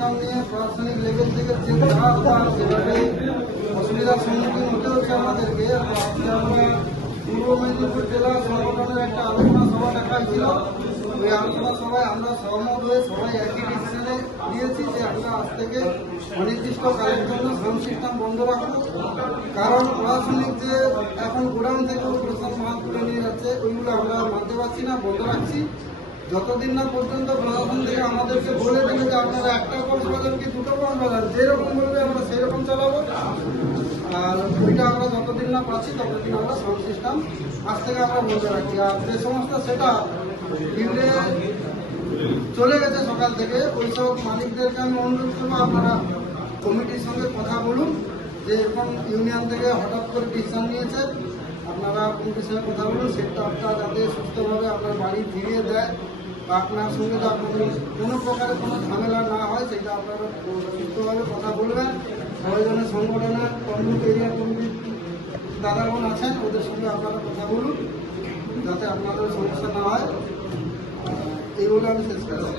System নিয়ে প্রশাসনিক level থেকে যে যেভাবে অসুবিধার সম্মুখীন হতে হচ্ছে আমাদেরকে, আজকে আমরা পূর্ব মেদিনীপুর জেলা সংগঠনের একটা আলোচনা সভা ডাকা ছিল। ওই আলোচনা সভায় আমরা সহমত হয়ে সবাই একই ডিসিশনে দিয়েছি যে আমরা আজ থেকে অনির্দিষ্টকালের জন্য সাউন্ড সিস্টেম বন্ধ রাখবো। কারণ প্রশাসনিক যে এখন গোডাউন থেকে প্রশাসন মাল তুলে নিয়ে যাচ্ছে, ওইগুলো আমরা মানতে পারছি না, বন্ধ রাখছি। যতদিন না পর্যন্ত প্রশাসন থেকে আমাদেরকে বলে দেবে যে আপনারা একটা বক্স বাজান কি দুটো বক্স বাজান, যেরকম বলবে আমরা সেরকম চালাবো। আর ওইটা আমরা যতদিন না পাচ্ছি ততদিন আমরা সাউন্ড সিস্টেম আজ থেকে আমরা বন্ধ রাখছি। আর যে সমস্ত সেটা ফিল্ডে চলে গেছে সকাল থেকে, ওইসব মালিকদেরকে আমি অনুরোধ করবো আপনারা কমিটির সঙ্গে কথা বলুন যে এরকম ইউনিয়ন থেকে হঠাৎ করে ডিসিশন নিয়েছে, আপনারা কমিটির সঙ্গে কথা বলুন সেটটা যাতে সুস্থভাবে আপনার বাড়ি ফিরিয়ে দেয় বা আপনার সঙ্গে কোনো প্রকারের কোনো ঝামেলা না হয় সেটা আপনারা সুস্থভাবে কথা বলবেন। প্রয়োজনে সংগঠনের কর্মী এরিয়া কমিটির দাদাগণ আছেন, ওদের সঙ্গে আপনারা কথা বলুন যাতে আপনাদের সমস্যা না হয়। এইগুলো আমি শেষ করছি।